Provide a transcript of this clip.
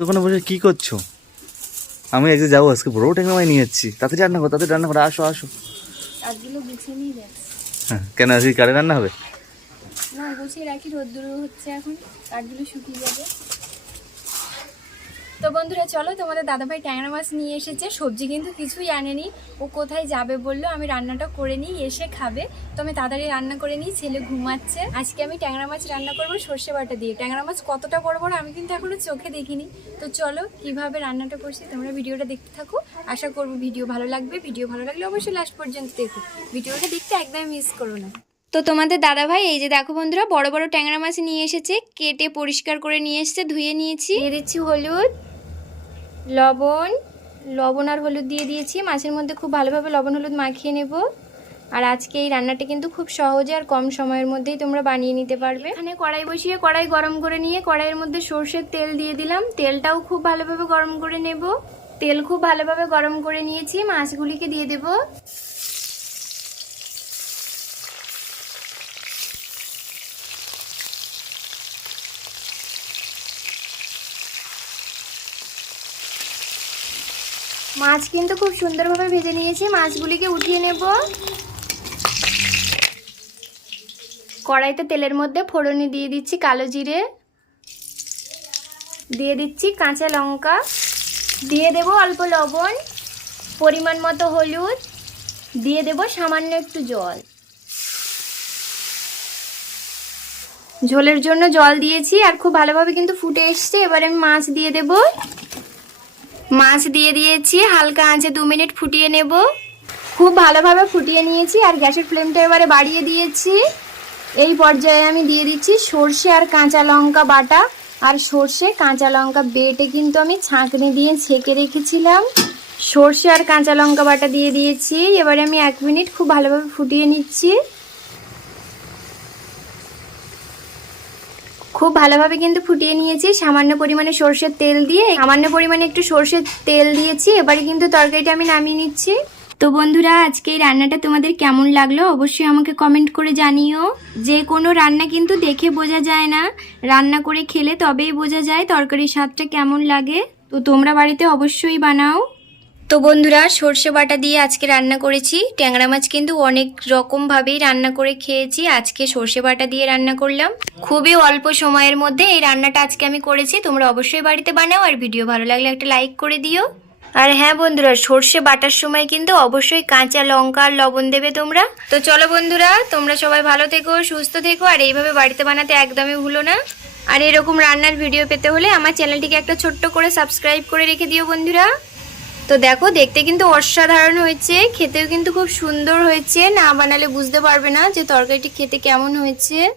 ওখানে বসে কি করছো? আমি আজকে যাবো, আজকে বড় ট্যাংরা মাছ নিয়ে যাচ্ছি। তাড়াতাড়ি রান্না করো, তাড়াতাড়ি রান্না করো, আসো আসো। কাজগুলো গুছিয়ে নিয়ে যাচ্ছি। হ্যাঁ, কেন আজকে কারে রান্না হবে? না, গুছিয়ে রাখি, রোদ্দুর হচ্ছে এখন, কাঠগুলো শুকিয়ে যাবে। তো বন্ধুরা চলো, তোমাদের দাদাভাই ট্যাংরা মাছ নিয়ে এসেছে। সবজি কিন্তু কিছুই আনেনি, ও কোথায় যাবে বললো। আমি রান্নাটা করে নিই, এসে খাবে। তো আমি তাড়াতাড়ি রান্না করে নিই, ছেলে ঘুমাচ্ছে। আজকে আমি ট্যাংরা মাছ রান্না করবো সর্ষে বাটা দিয়ে। ট্যাংরা মাছ কতটা বড় বড় আমি কিন্তু এখনো চোখে দেখিনি। তো চলো কিভাবে রান্নাটা করছি তোমরা ভিডিওটা দেখতে থাকো। আশা করবো ভিডিও ভালো লাগবে। ভিডিও ভালো লাগলে অবশ্যই লাস্ট পর্যন্ত দেখো। ভিডিওটা দেখতে একদম মিস করো না। তো তোমাদের দাদাভাই এই যে দেখো বন্ধুরা, বড় বড় ট্যাংরা মাছ নিয়ে এসেছে, কেটে পরিষ্কার করে নিয়ে এসেছে, ধুয়ে নিয়েছি। দিয়ে দিচ্ছি হলুদ, লবণ আর হলুদ দিয়ে দিয়েছি। মাছের মধ্যে খুব ভালোভাবে লবণ হলুদ মাখিয়ে নেব। আর আজকে এই রান্নাটা কিন্তু খুব সহজে আর কম সময়ের মধ্যেই তোমরা বানিয়ে নিতে পারবে। এখানে কড়াই বসিয়ে কড়াই গরম করে নিয়ে কড়াইয়ের মধ্যে সর্ষের তেল দিয়ে দিলাম। তেলটাও খুব ভালোভাবে গরম করে নেব। তেল খুব ভালোভাবে গরম করে নিয়েছি, মাছগুলিকে দিয়ে দেব। মাছ কিন্তু খুব সুন্দরভাবে ভেজে নিয়েছি, মাছগুলিকে উঠিয়ে নেব। কড়াইতে তেলের মধ্যে ফোড়নে দিয়ে দিচ্ছি কালো জিরে, দিয়ে দিচ্ছি কাঁচা লঙ্কা, দিয়ে দেব অল্প লবণ, পরিমাণ মতো হলুদ, দিয়ে দেব সামান্য একটু জল। ঝোলের জন্য জল দিয়েছি আর খুব ভালোভাবে কিন্তু ফুটে এসছে। এবারে আমি মাছ দিয়ে দেব। মাছ দিয়ে দিয়েছি, হালকা আঁচে 2 মিনিট ফুটিয়ে নেব। খুব ভালোভাবে ফুটিয়ে নিয়েছি আর গ্যাসের ফ্লেমটা এবারে বাড়িয়ে দিয়েছি। এই পর্যায়ে আমি দিয়ে দিচ্ছি সর্ষে আর কাঁচা লঙ্কা বাটা। আর সর্ষে কাঁচা লঙ্কা বেটে কিন্তু আমি ছাঁকনি দিয়ে ছেঁকে রেখেছিলাম। সর্ষে আর কাঁচা লঙ্কা বাটা দিয়ে দিয়েছি। এবারে আমি 1 মিনিট খুব ভালোভাবে ফুটিয়ে নিচ্ছি। খুব ভালোভাবে কিন্তু ফুটিয়ে নিয়েছি। সামান্য পরিমাণে সর্ষের তেল দিয়ে, সামান্য পরিমাণে একটু সর্ষের তেল দিয়েছি। এবারে কিন্তু তরকারিটা আমি নামিয়ে নিচ্ছি। তো বন্ধুরা আজকে এই রান্নাটা তোমাদের কেমন লাগলো অবশ্যই আমাকে কমেন্ট করে জানিও। যে কোনো রান্না কিন্তু দেখে বোঝা যায় না, রান্না করে খেলে তবেই বোঝা যায় তরকারির স্বাদটা কেমন লাগে। তো তোমরা বাড়িতে অবশ্যই বানাও। তো বন্ধুরা সর্ষে বাটা দিয়ে আজকে রান্না করেছি। ট্যাংরা মাছ কিন্তু অনেক রকমভাবেই রান্না করে খেয়েছি, আজকে সর্ষে বাটা দিয়ে রান্না করলাম। খুবই অল্প সময়ের মধ্যে এই রান্নাটা আজকে আমি করেছি। তোমরা অবশ্যই বাড়িতে বানাও আর ভিডিও ভালো লাগলে একটা লাইক করে দিও। আর হ্যাঁ বন্ধুরা, সর্ষে বাটার সময় কিন্তু অবশ্যই কাঁচা লঙ্কা আর লবণ দেবে তোমরা। তো চলো বন্ধুরা, তোমরা সবাই ভালো থেকো, সুস্থ থেকো আর এইভাবে বাড়িতে বানাতে একদমই ভুলো না। আর এরকম রান্নার ভিডিও পেতে হলে আমার চ্যানেলটিকে একটা ছোট্ট করে সাবস্ক্রাইব করে রেখে দিও বন্ধুরা। তো দেখো দেখতে কিন্তু অসাধারণ হয়েছে, খেতেও কিন্তু খুব সুন্দর হয়েছে। না বানালে বুঝতে পারবে না যে তরকারিটি খেতে কেমন হয়েছে।